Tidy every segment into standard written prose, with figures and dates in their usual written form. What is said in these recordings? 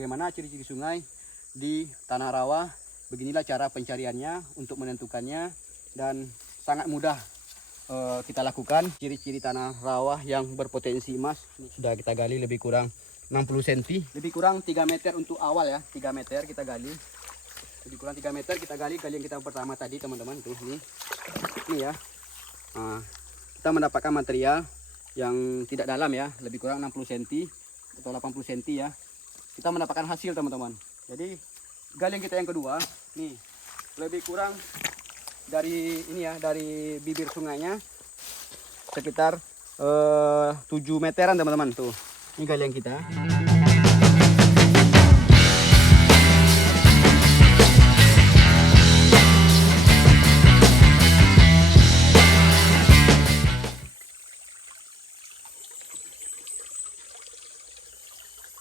bagaimana ciri-ciri sungai di tanah rawa. Beginilah cara pencariannya untuk menentukannya, dan sangat mudah kita lakukan. Ciri-ciri tanah rawa yang berpotensi emas sudah kita gali lebih kurang 60 cm, lebih kurang 3 meter untuk awal ya. 3 meter kita gali, lebih kurang 3 meter kita gali. Galian kita pertama tadi teman-teman tuh, ini ya. Nah, kita mendapatkan material yang tidak dalam ya, lebih kurang 60 cm atau 80 cm ya. Kita mendapatkan hasil teman-teman. Jadi galian kita yang kedua nih, lebih kurang dari ini ya, dari bibir sungainya sekitar 7 meteran teman-teman tuh. Ini galian kita.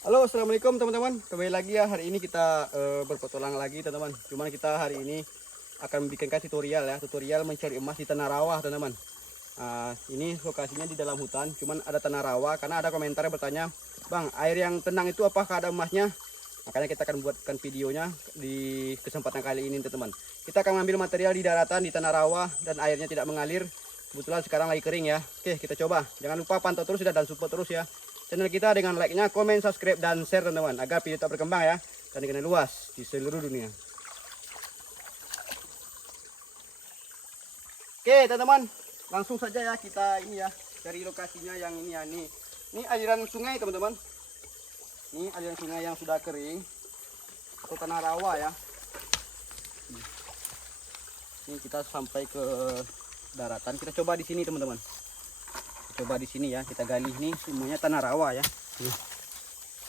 Halo, assalamualaikum teman-teman. Kembali lagi ya, hari ini kita berpetualang lagi teman-teman. Cuman kita hari ini akan membuatkan tutorial ya, tutorial mencari emas di tanah rawa teman-teman. Ini lokasinya di dalam hutan, cuman ada tanah rawa karena ada komentar yang bertanya, bang, air yang tenang itu apakah ada emasnya? Makanya kita akan buatkan videonya di kesempatan kali ini teman-teman. Kita akan mengambil material di daratan di tanah rawa dan airnya tidak mengalir. Kebetulan sekarang lagi kering ya. Oke, kita coba. Jangan lupa pantau terus ya, dan support terus ya channel kita dengan like-nya, komen, subscribe, dan share teman-teman, agar video tetap berkembang ya dan dikenal luas di seluruh dunia. Oke teman-teman, langsung saja ya kita ini ya, dari lokasinya yang ini ya. Ini aliran sungai teman-teman. Ini aliran sungai yang sudah kering atau tanah rawa ya. Ini kita sampai ke daratan. Kita coba di sini teman-teman. Coba di sini ya, kita gali. Ini semuanya tanah rawa ya. Nih,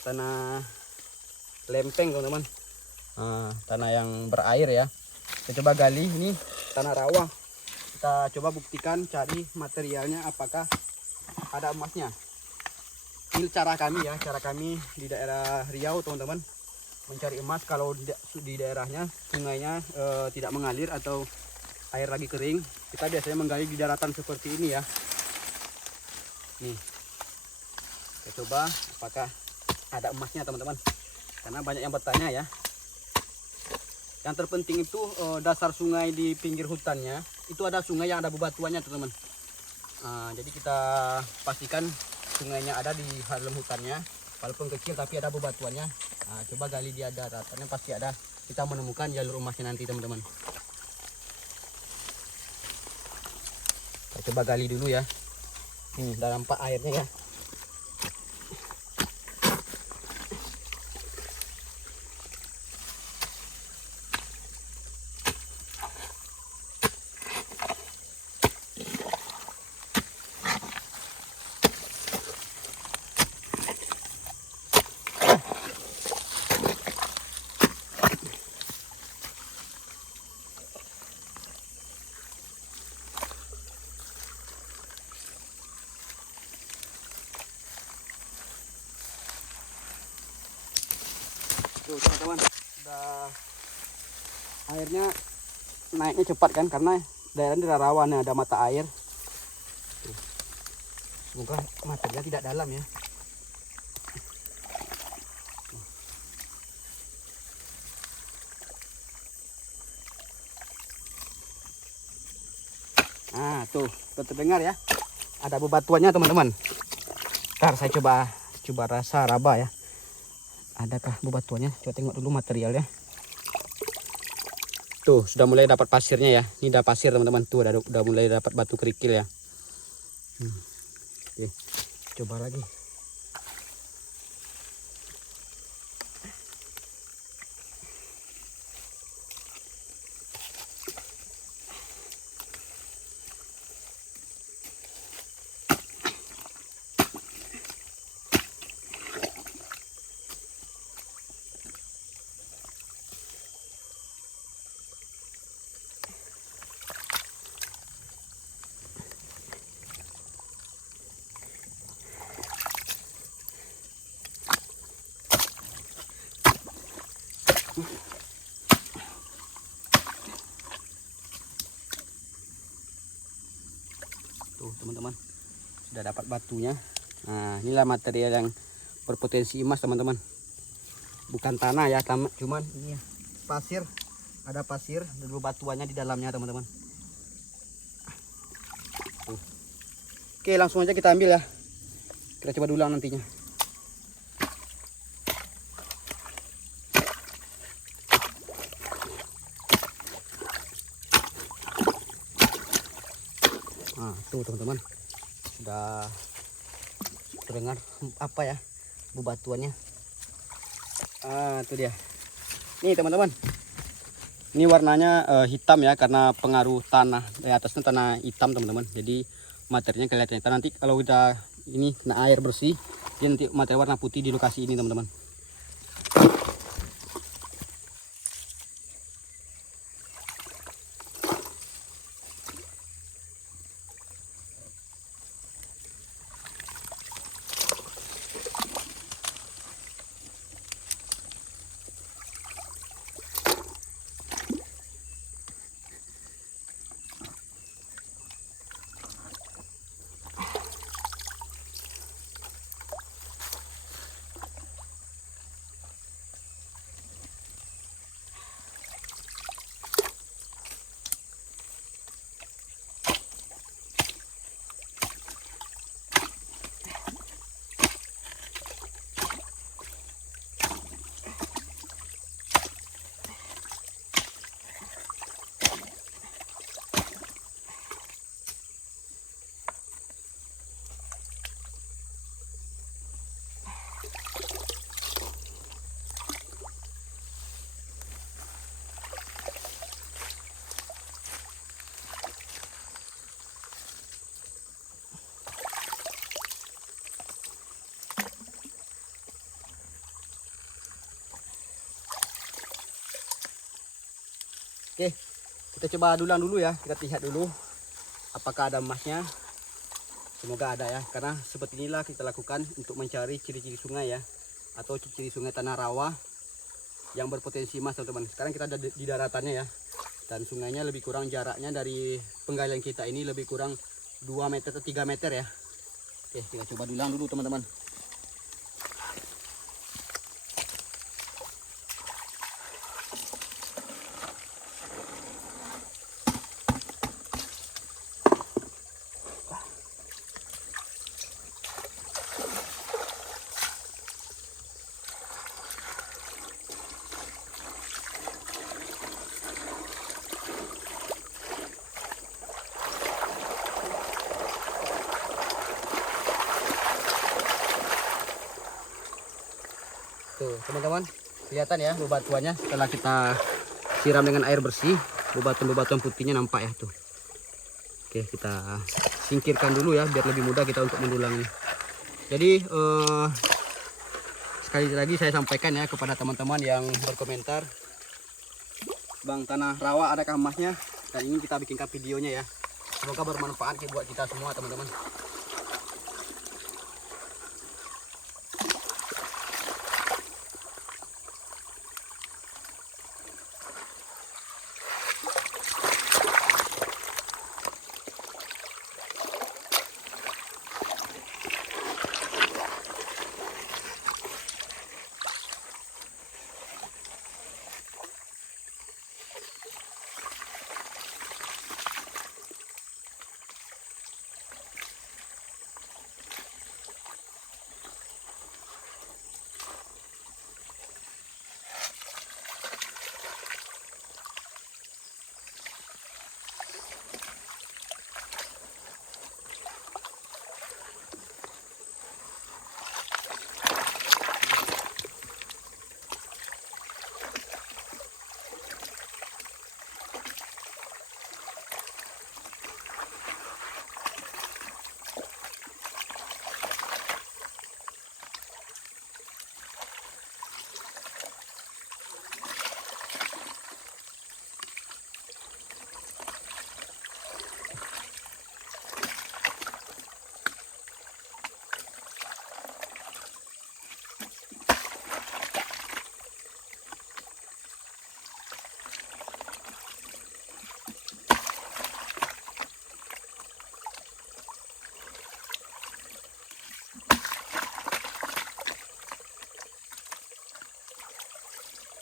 tanah lempeng teman-teman. Tanah yang berair ya. Kita coba gali. Ini tanah rawa. Kita coba buktikan, cari materialnya apakah ada emasnya. Ini cara kami ya, cara kami di daerah Riau teman-teman mencari emas. Kalau di daerahnya sungainya tidak mengalir atau air lagi kering, kita biasanya menggali di daratan seperti ini ya. Nih, kita coba apakah ada emasnya teman-teman, karena banyak yang bertanya ya. Yang terpenting itu dasar sungai di pinggir hutannya itu ada sungai yang ada bebatuannya teman-teman. Jadi kita pastikan sungainya ada di dalam hutannya, walaupun kecil tapi ada bebatuannya. Coba gali di daratannya, pasti ada, kita menemukan jalur emasnya nanti teman-teman. Kita coba gali dulu ya. Ini dalam nampak airnya ya. Tuh teman-teman, udah airnya naiknya cepat kan, karena daerahnya rawa nih, ada mata air. Tuh. Semoga materialnya tidak dalam ya. Tuh terdengar ya, ada bebatuannya teman-teman. Ntar saya coba rasa raba ya. Adakah bebatuannya? Coba tengok dulu materialnya. Tuh sudah mulai dapat pasirnya ya. Ini udah pasir teman-teman. Tuh udah mulai dapat batu kerikil ya. Oke, coba lagi. Tuh teman-teman, sudah dapat batunya. Inilah material yang berpotensi emas teman-teman. bukan tanah ya, cuman ini ya, pasir. Ada pasir dan batuannya di dalamnya teman-teman. Oke, langsung aja kita ambil ya. Kita coba dulang nantinya. Nah, tuh teman-teman. Sudah terdengar apa ya? Bebatuannya. Ah, itu dia. Nih teman-teman. Ini warnanya hitam ya karena pengaruh tanah. Di atasnya tanah hitam teman-teman. Jadi materinya kelihatan. Nanti kalau kita ini kena air bersih, dia nanti materi warna putih di lokasi ini teman-teman. Oke, kita coba dulang dulu ya. Kita lihat dulu apakah ada emasnya. Semoga ada ya, karena seperti inilah kita lakukan untuk mencari ciri-ciri sungai ya, atau ciri sungai tanah rawa yang berpotensi emas teman-teman. Sekarang kita ada di daratannya ya, dan sungainya lebih kurang jaraknya dari penggalian kita ini lebih kurang 2 meter atau 3 meter ya. Oke, kita coba dulang dulu teman-teman. Tuh teman-teman, kelihatan ya bebatuannya setelah kita siram dengan air bersih, bebatuan putihnya nampak ya tuh. Oke, kita singkirkan dulu ya biar lebih mudah kita untuk mendulangnya. Jadi sekali lagi saya sampaikan ya kepada teman-teman yang berkomentar, Bang, tanah rawa adakah emasnya? Dan ingin kita bikinkan videonya ya. Semoga bermanfaat buat kita semua teman-teman.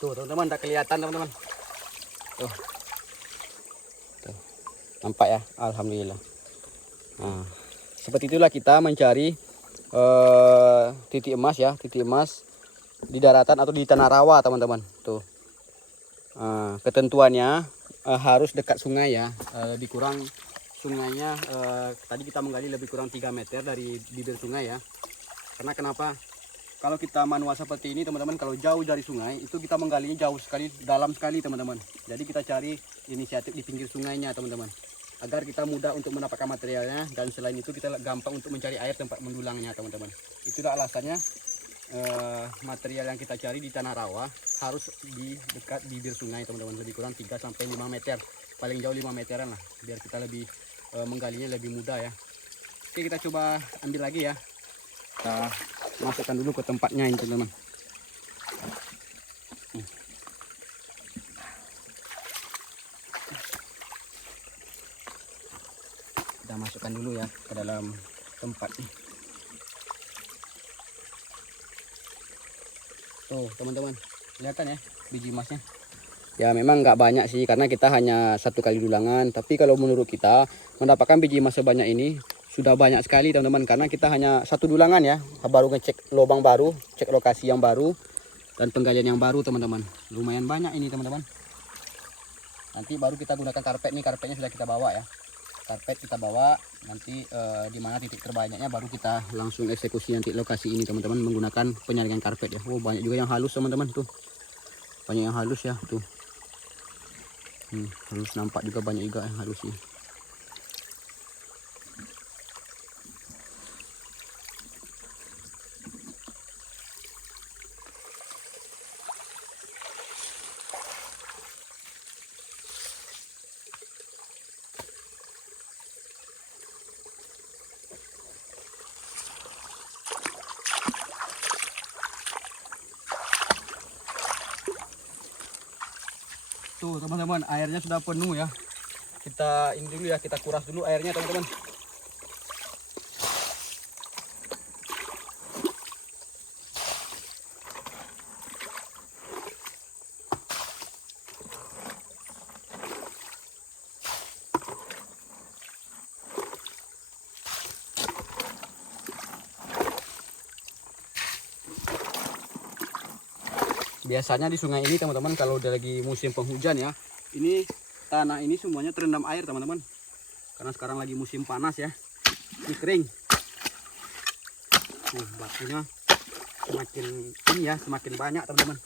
Tuh teman-teman, tak kelihatan teman-teman. Tuh. Tuh. Nampak ya, alhamdulillah. Nah, seperti itulah kita mencari titik emas ya, titik emas di daratan atau di tanah rawa teman-teman. Tuh. Ketentuannya harus dekat sungai ya, lebih kurang sungainya tadi kita menggali lebih kurang 3 meter dari bibir sungai ya. Karena kenapa? Kalau kita manual seperti ini teman-teman, kalau jauh dari sungai itu kita menggalinya jauh sekali, dalam sekali teman-teman. Jadi kita cari inisiatif di pinggir sungainya teman-teman, agar kita mudah untuk mendapatkan materialnya, dan selain itu kita gampang untuk mencari air tempat mendulangnya teman-teman. Itulah alasannya material yang kita cari di tanah rawa harus di dekat bibir sungai teman-teman, lebih kurang 3 sampai 5 meter, paling jauh 5 meteran lah, biar kita lebih menggalinya lebih mudah ya. Oke, kita coba ambil lagi ya. Kita masukkan dulu ke tempatnya ini teman-teman. Kita masukkan dulu ya ke dalam tempat nih. Tuh teman-teman, kelihatan ya biji emasnya. Ya memang nggak banyak sih, karena kita hanya 1 kali dulangan. Tapi kalau menurut kita mendapatkan biji emas sebanyak ini sudah banyak sekali teman-teman, karena kita hanya 1 dulangan ya, baru ngecek lubang baru, cek lokasi yang baru dan penggalian yang baru teman-teman. Lumayan banyak ini teman-teman. Nanti baru kita gunakan karpet nih, karpetnya sudah kita bawa ya. Karpet kita bawa, nanti di mana titik terbanyaknya baru kita langsung eksekusi nanti lokasi ini teman-teman menggunakan penyaringan karpet ya. Oh, banyak juga yang halus teman-teman tuh. Banyak yang halus ya tuh. Halus, nampak juga banyak juga yang halus nih. Tuh teman-teman, airnya sudah penuh ya. Kita ini dulu ya, kita kuras dulu airnya teman-teman. Biasanya di sungai ini teman-teman, kalau udah lagi musim penghujan ya, ini tanah ini semuanya terendam air teman-teman. Karena sekarang lagi musim panas ya, ini kering. Batunya semakin ini ya, semakin banyak teman-teman.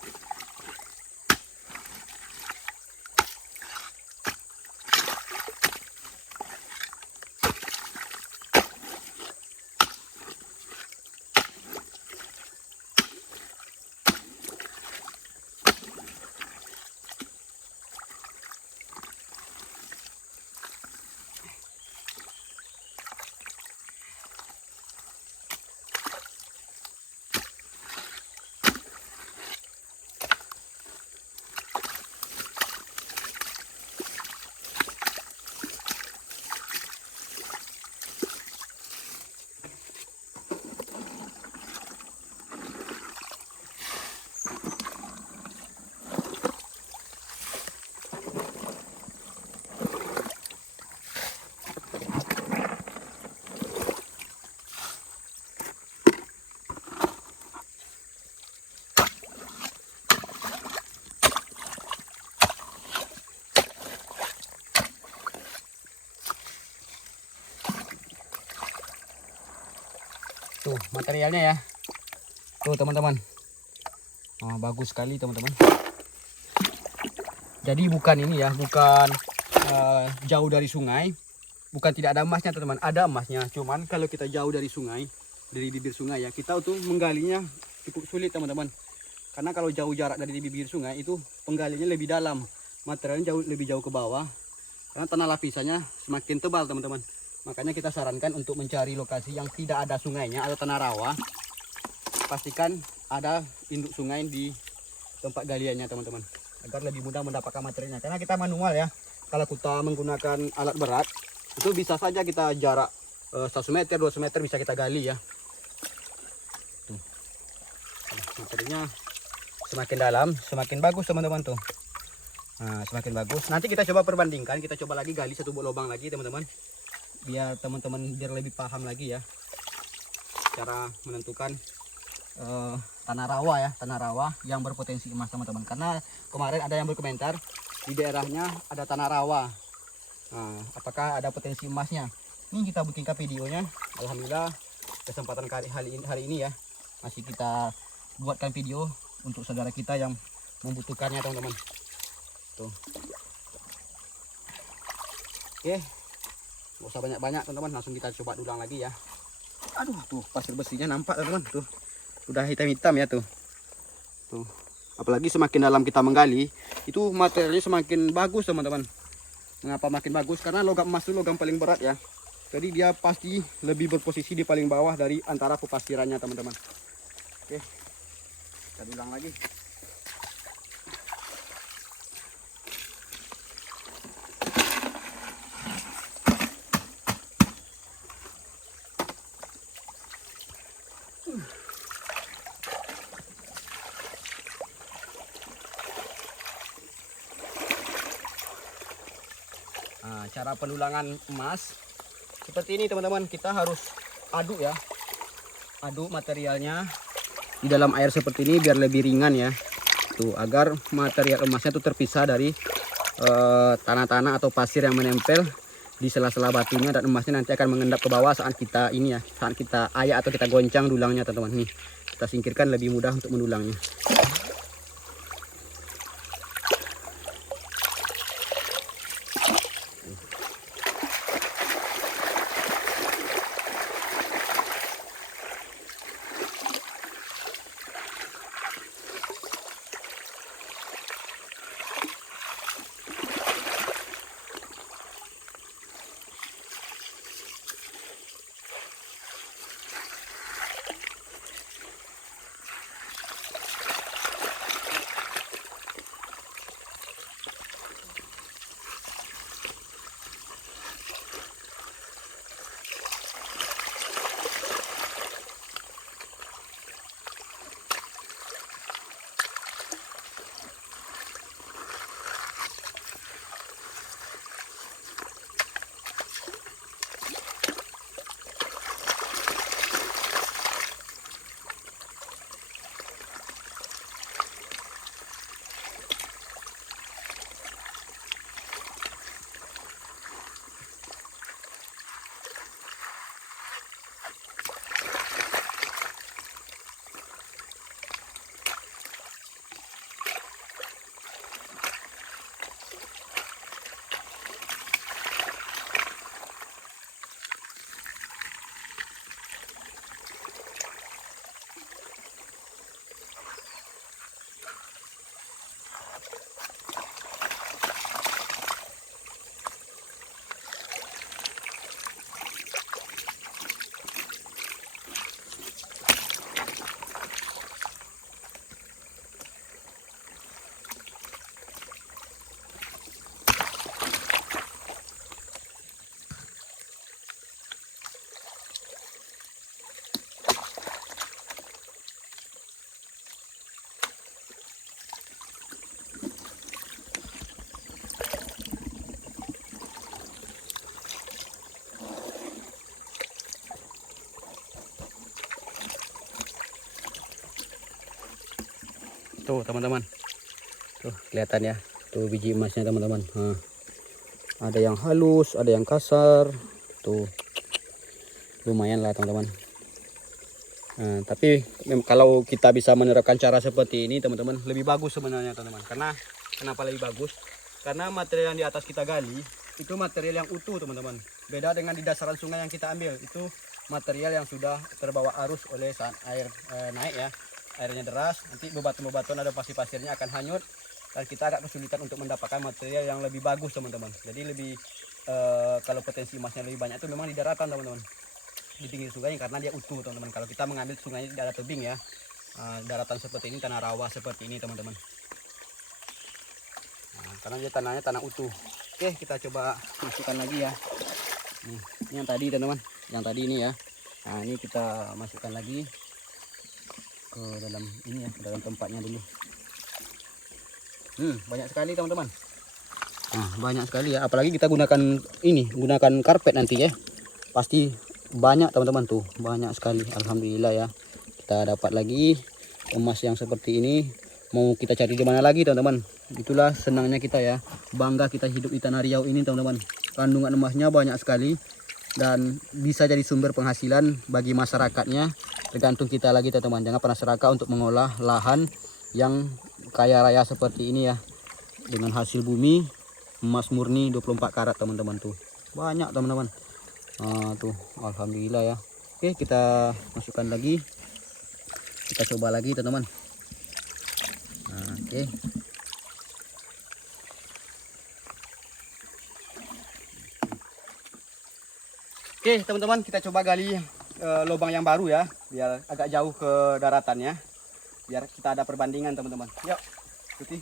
Tuh materialnya ya. Tuh teman-teman. Bagus sekali teman-teman. Jadi bukan ini ya, bukan jauh dari sungai. Bukan tidak ada emasnya teman-teman, ada emasnya. Cuman kalau kita jauh dari sungai, dari bibir sungai ya, kita untuk menggalinya cukup sulit teman-teman. Karena kalau jauh jarak dari bibir sungai itu penggaliannya lebih dalam. Materialnya lebih jauh ke bawah. Karena tanah lapisannya semakin tebal teman-teman. Makanya kita sarankan untuk mencari lokasi yang tidak ada sungainya atau tanah rawa. Pastikan ada induk sungai di tempat galiannya teman-teman, agar lebih mudah mendapatkan materialnya. Karena kita manual ya, kalau kita menggunakan alat berat itu bisa saja kita jarak 1 meter 2 meter bisa kita gali ya. Tuh. Materialnya semakin dalam semakin bagus teman-teman tuh. Nah, semakin bagus. Nanti kita coba perbandingkan, kita coba lagi gali satu lubang lagi teman-teman, biar teman-teman biar lebih paham lagi ya cara menentukan tanah rawa ya, tanah rawa yang berpotensi emas teman-teman. Karena kemarin ada yang berkomentar di daerahnya ada tanah rawa, nah, apakah ada potensi emasnya. Ini kita bikinkan videonya. Alhamdulillah kesempatan hari ini ya masih kita buatkan video untuk saudara kita yang membutuhkannya teman-teman tuh. Oke, nggak usah banyak-banyak teman-teman, langsung kita coba dulang lagi ya. Aduh, tuh pasir besinya nampak teman-teman tuh, udah hitam-hitam ya tuh. Apalagi semakin dalam kita menggali itu materialnya semakin bagus teman-teman. Mengapa makin bagus? Karena logam emas itu logam paling berat ya, jadi dia pasti lebih berposisi di paling bawah dari antara pepasirannya teman-teman. Oke, kita dulang lagi. Nah, cara pendulangan emas seperti ini teman-teman, kita harus aduk ya, aduk materialnya di dalam air seperti ini biar lebih ringan ya tuh, agar material emasnya tuh terpisah dari tanah-tanah atau pasir yang menempel di sela-sela batunya, dan emasnya nanti akan mengendap ke bawah saat kita ini ya, saat kita ayak atau kita goncang dulangnya teman-teman. Nih kita singkirkan, lebih mudah untuk mendulangnya. Tuh teman-teman, tuh kelihatan ya, tuh biji emasnya teman-teman. Nah, ada yang halus, ada yang kasar, tuh lumayan lah teman-teman. Nah, tapi kalau kita bisa menerapkan cara seperti ini teman-teman, lebih bagus sebenarnya teman-teman. Karena kenapa lebih bagus? Karena material yang di atas kita gali itu material yang utuh teman-teman. Beda dengan di dasaran sungai yang kita ambil, itu material yang sudah terbawa arus oleh saat air naik ya. Airnya deras, nanti bebatuan ada pasir-pasirnya akan hanyut, dan kita agak kesulitan untuk mendapatkan material yang lebih bagus teman-teman. Jadi lebih kalau potensi emasnya lebih banyak itu memang di daratan teman-teman, di pinggir sungai, karena dia utuh teman-teman. Kalau kita mengambil sungai di daerah tebing ya, daratan seperti ini, tanah rawa seperti ini teman-teman. Nah, karena dia tanahnya tanah utuh. Oke, kita coba masukkan lagi ya. Nih, ini yang tadi teman-teman, yang tadi ini ya. Nah, ini kita masukkan lagi ke dalam ini ya, ke dalam tempatnya dulu. Banyak sekali teman-teman. Nah, banyak sekali ya. Apalagi kita gunakan karpet nanti ya. Pasti banyak teman-teman tuh, banyak sekali. Alhamdulillah ya. Kita dapat lagi emas yang seperti ini. Mau kita cari di mana lagi teman-teman? Itulah senangnya kita ya. Bangga kita hidup di tanah Riau ini teman-teman. Kandungan emasnya banyak sekali dan bisa jadi sumber penghasilan bagi masyarakatnya. Tergantung kita lagi teman-teman. Jangan pernah serakah untuk mengolah lahan yang kaya raya seperti ini ya. Dengan hasil bumi emas murni 24 karat teman-teman tuh. Banyak teman-teman. Tuh alhamdulillah ya. Oke, kita masukkan lagi. Kita coba lagi teman-teman. Oke. Oke teman-teman, kita coba gali lubang yang baru ya, biar agak jauh ke daratannya, biar kita ada perbandingan teman-teman. Yuk, ikuti.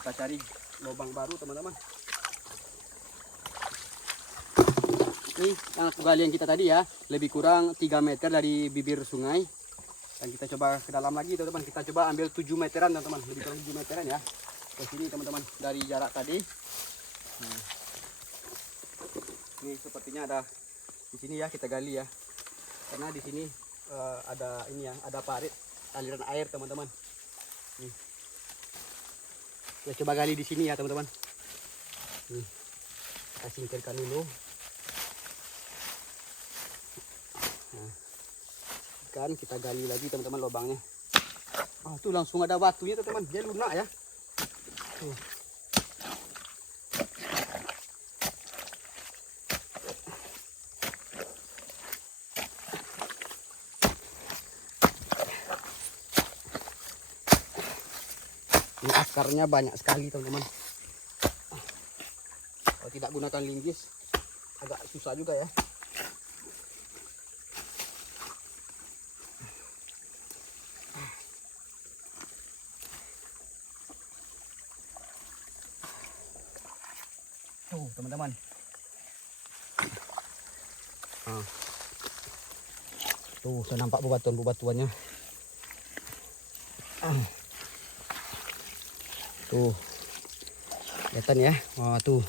Kita cari lubang baru teman-teman. Ini yang galian kita tadi ya, lebih kurang 3 meter dari bibir sungai. Dan kita coba ke dalam lagi teman-teman. Kita coba ambil 7 meteran teman-teman, lebih kurang 7 meteran ya. Ke sini teman-teman, dari jarak tadi. Ini sepertinya ada di sini ya, kita gali ya. Karena di sini ada ini ya, ada parit aliran air teman-teman. Kita coba gali di sini ya teman-teman. Kita singkirkan dulu. Kan kita gali lagi teman-teman lubangnya. Tuh langsung ada batunya teman-teman, dia lunak ya. Ini akarnya banyak sekali teman-teman. Kalau tidak gunakan linggis agak susah juga ya. Tuh teman-teman. Tuh saya nampak bebatuannya. Tuh kelihatan ya. Tuh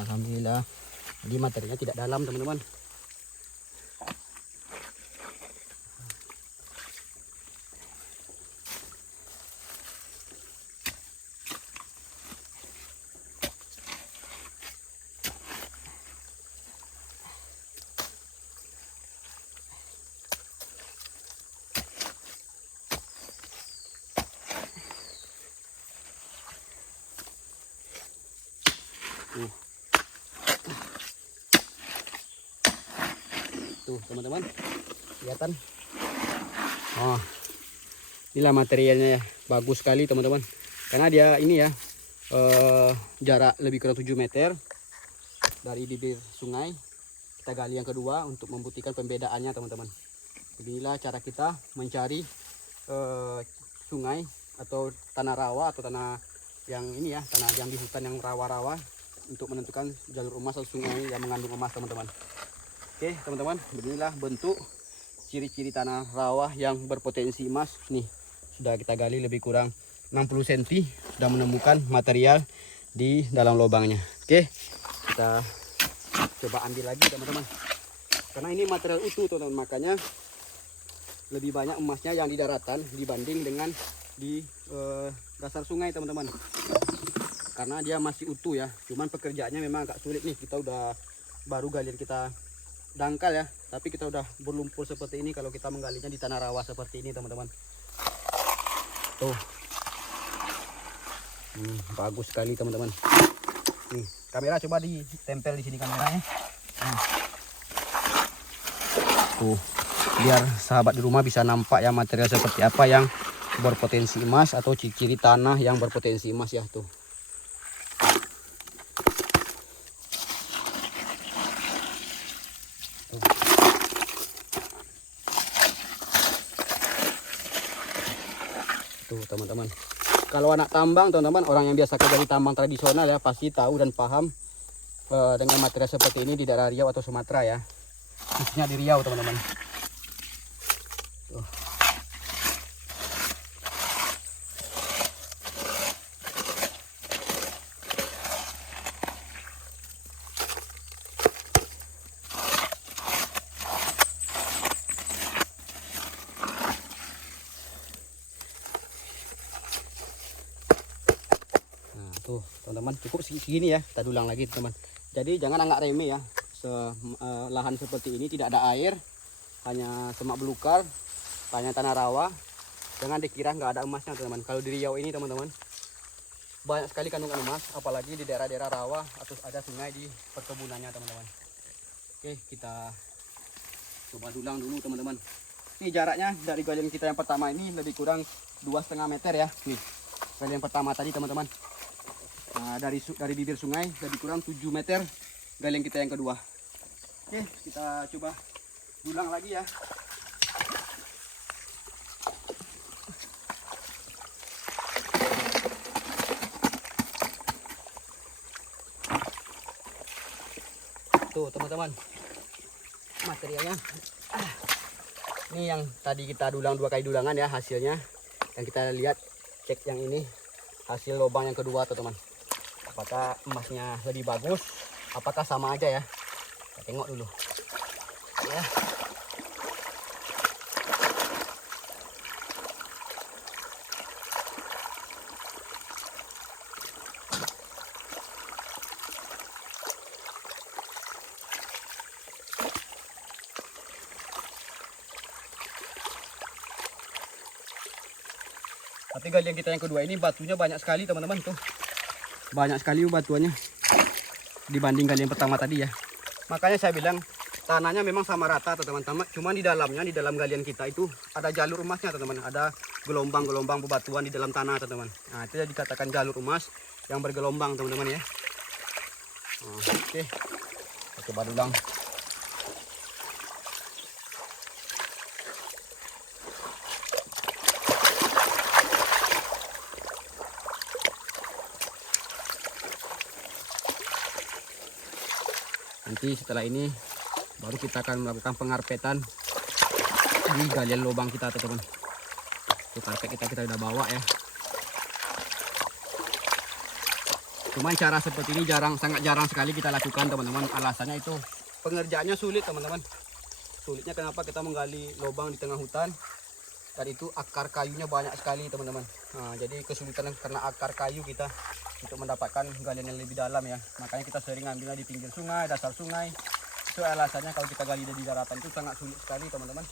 alhamdulillah. Jadi materinya tidak dalam teman-teman. Tuh teman-teman, kelihatan. Inilah materialnya ya, bagus sekali teman-teman. Karena dia ini ya, jarak lebih kurang 7 meter dari bibir sungai. Kita gali yang kedua untuk membuktikan pembedaannya teman-teman. Beginilah cara kita mencari sungai atau tanah rawa atau tanah yang ini ya, tanah yang di hutan yang rawa-rawa, untuk menentukan jalur emas atau sungai yang mengandung emas teman-teman. Oke teman-teman, beginilah bentuk ciri-ciri tanah rawa yang berpotensi emas. Nih sudah kita gali lebih kurang 60 cm, sudah menemukan material di dalam lubangnya. Oke, kita coba ambil lagi teman-teman, karena ini material utuh teman-teman, makanya lebih banyak emasnya yang di daratan dibanding dengan di dasar sungai teman-teman, karena dia masih utuh ya. Cuman pekerjaannya memang agak sulit nih. Kita udah baru galian kita dangkal ya, tapi kita udah berlumpur seperti ini kalau kita menggalinya di tanah rawa seperti ini teman-teman. Tuh bagus sekali teman-teman. Nih kamera coba ditempel di sini kameranya. Tuh biar sahabat di rumah bisa nampak ya material seperti apa yang berpotensi emas atau ciri-ciri tanah yang berpotensi emas ya. Tuh teman-teman, kalau anak tambang teman-teman, orang yang biasa kerja di tambang tradisional ya, pasti tahu dan paham dengan material seperti ini di daerah Riau atau Sumatera ya, khususnya di Riau teman-teman. Tuh teman-teman, cukup segini ya, kita dulang lagi teman. Jadi jangan anggap remeh ya, lahan seperti ini tidak ada air, hanya semak belukar, hanya tanah rawa. Jangan dikira nggak ada emasnya teman-teman. Kalau di Riau ini teman-teman banyak sekali kandungan emas, apalagi di daerah-daerah rawa atau ada sungai di perkebunannya teman-teman. Oke, kita coba dulang dulu teman-teman. Ini jaraknya dari galian kita yang pertama ini lebih kurang 2,5 meter ya. Nih galian pertama tadi teman-teman. Nah, dari bibir sungai lebih kurang 7 meter galian kita yang kedua. Oke, kita coba dulang lagi ya. Tuh teman-teman, materialnya. Ini yang tadi kita dulang 2 kali dulangan ya hasilnya. Yang kita lihat, cek yang ini hasil lubang yang kedua teman-teman. Apakah emasnya lebih bagus, apakah sama aja ya, kita tengok dulu ya. Tapi galian kita yang kedua ini batunya banyak sekali teman-teman, tuh banyak sekali batuannya dibanding galian pertama tadi ya. Makanya saya bilang tanahnya memang sama rata teman-teman, cuma di dalamnya, di dalam galian kita itu ada jalur emasnya teman-teman, ada gelombang-gelombang bebatuan di dalam tanah teman-teman. Nah itu ya dikatakan jalur emas yang bergelombang teman-teman ya. Oke, kita coba dulang. Nanti setelah ini baru kita akan melakukan pengarpetan di galian lubang kita teman-teman. Itu karpet kita udah bawa ya. Cuman cara seperti ini sangat jarang sekali kita lakukan teman-teman. Alasannya itu pengerjaannya sulit teman-teman. Sulitnya kenapa? Kita menggali lubang di tengah hutan dan itu akar kayunya banyak sekali teman-teman. Nah, jadi kesulitan karena akar kayu kita untuk mendapatkan galian yang lebih dalam ya. Makanya kita sering ambilnya di pinggir sungai, dasar sungai. Itu alasannya kalau kita gali di daratan itu sangat sulit sekali teman-teman.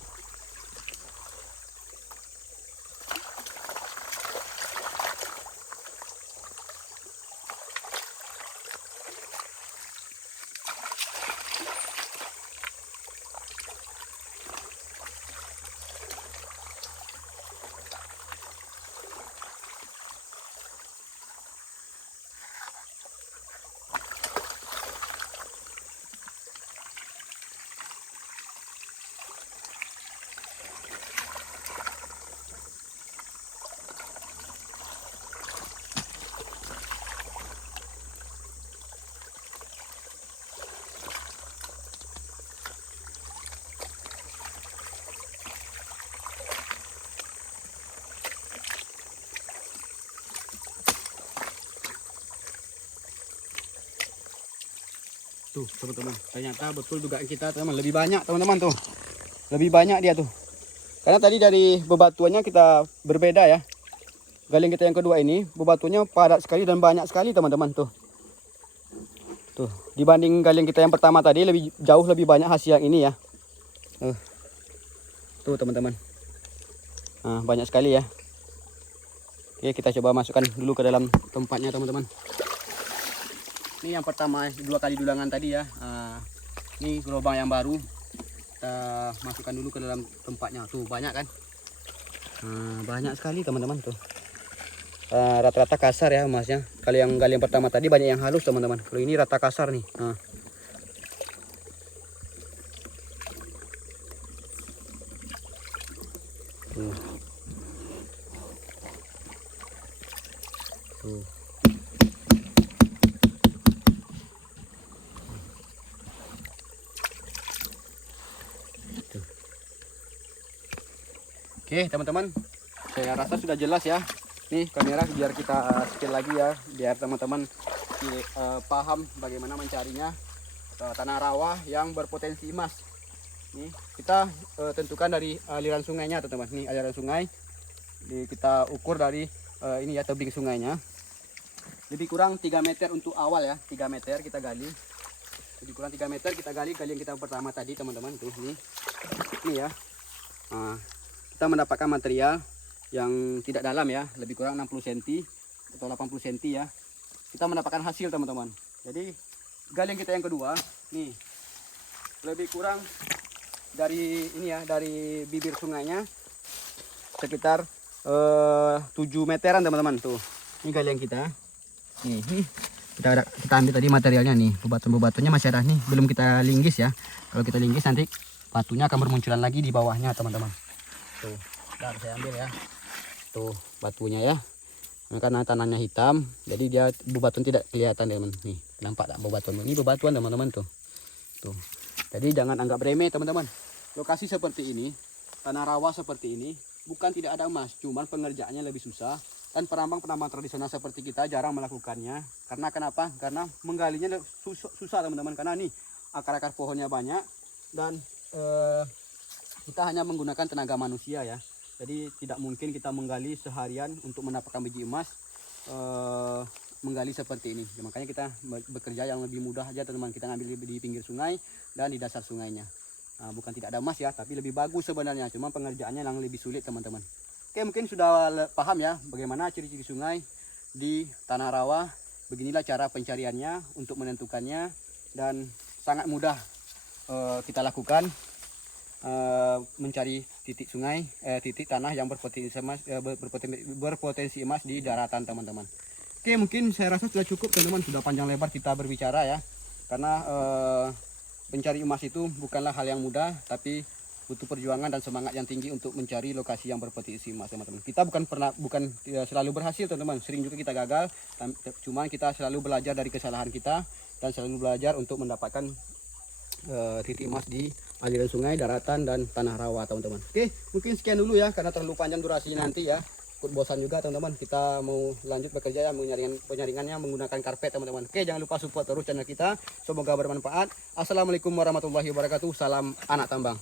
Tuh teman-teman, ternyata betul dugaan kita teman, lebih banyak teman-teman tuh. Lebih banyak dia tuh. Karena tadi dari bebatuannya kita berbeda ya. Galian kita yang kedua ini bebatuannya padat sekali dan banyak sekali teman-teman tuh. Tuh, dibanding galian kita yang pertama tadi jauh lebih banyak hasil yang ini ya. Tuh teman-teman. Nah, banyak sekali ya. Oke, kita coba masukkan dulu ke dalam tempatnya teman-teman. Ini yang pertama 2 kali dulangan tadi ya. Ini lubang yang baru. Kita masukkan dulu ke dalam tempatnya. Tuh banyak kan? Banyak sekali teman-teman tuh. Rata-rata kasar ya emasnya. Kalau yang galian pertama tadi banyak yang halus teman-teman. Kalau ini rata kasar nih. Tuh. Tuh. Oke teman-teman, saya rasa sudah jelas ya. Nih kamera biar kita skill lagi ya, biar teman-teman paham bagaimana mencarinya tanah rawa yang berpotensi emas. Nih kita tentukan dari aliran sungainya teman-teman. Nih aliran sungai, kita ukur dari ini ya tebing sungainya. lebih kurang 3 meter untuk awal ya, 3 meter kita gali. Lebih kurang 3 meter kita gali yang kita pertama tadi teman-teman tuh ini ya. Nah, kita mendapatkan material yang tidak dalam ya, lebih kurang 60 cm atau 80 cm ya. Kita mendapatkan hasil teman-teman. Jadi galian kita yang kedua nih lebih kurang dari ini ya, dari bibir sungainya sekitar 7 meteran teman-teman tuh. Ini galian kita. Nih, kita ambil tadi materialnya nih, bebatuan-bebatuannya masih ada nih, belum kita linggis ya. Kalau kita linggis nanti batunya akan bermunculan lagi di bawahnya teman-teman. Tuh, bentar saya ambil ya. Tuh batunya ya. Karena tanahnya hitam, jadi dia bebatuan tidak kelihatan teman-teman. Nih, nampak tak bebatuan? Ini bebatuan teman-teman tuh. Tuh. Jadi jangan anggap remeh teman-teman. Lokasi seperti ini, tanah rawa seperti ini, bukan tidak ada emas, cuman pengerjaannya lebih susah. Dan penambang-penambang tradisional seperti kita jarang melakukannya. Karena kenapa? Karena menggalinya susah teman-teman. Karena nih akar-akar pohonnya banyak dan kita hanya menggunakan tenaga manusia ya. Jadi tidak mungkin kita menggali seharian untuk mendapatkan biji emas menggali seperti ini. Ya, makanya kita bekerja yang lebih mudah aja teman-teman. Kita ngambil di pinggir sungai dan di dasar sungainya. Nah, bukan tidak ada emas ya, tapi lebih bagus sebenarnya. Cuma pengerjaannya yang lebih sulit teman-teman. Oke, mungkin sudah paham ya bagaimana ciri-ciri sungai di tanah rawa. Beginilah cara pencariannya untuk menentukannya dan sangat mudah kita lakukan mencari titik sungai, titik tanah yang berpotensi emas di daratan teman-teman. Oke, mungkin saya rasa sudah cukup teman-teman, sudah panjang lebar kita berbicara ya. Karena mencari emas itu bukanlah hal yang mudah, tapi butuh perjuangan dan semangat yang tinggi untuk mencari lokasi yang berpotensi emas teman-teman. Kita bukan selalu berhasil teman-teman, sering juga kita gagal, cuman kita selalu belajar dari kesalahan kita dan selalu belajar untuk mendapatkan titik emas di aliran sungai, daratan dan tanah rawa teman-teman. Oke, mungkin sekian dulu ya, karena terlalu panjang durasi nanti ya. Ikut bosan juga teman-teman, kita mau lanjut bekerja ya, penyaringannya menggunakan karpet teman-teman. Oke, jangan lupa support terus channel kita, semoga bermanfaat. Assalamualaikum warahmatullahi wabarakatuh, salam anak tambang.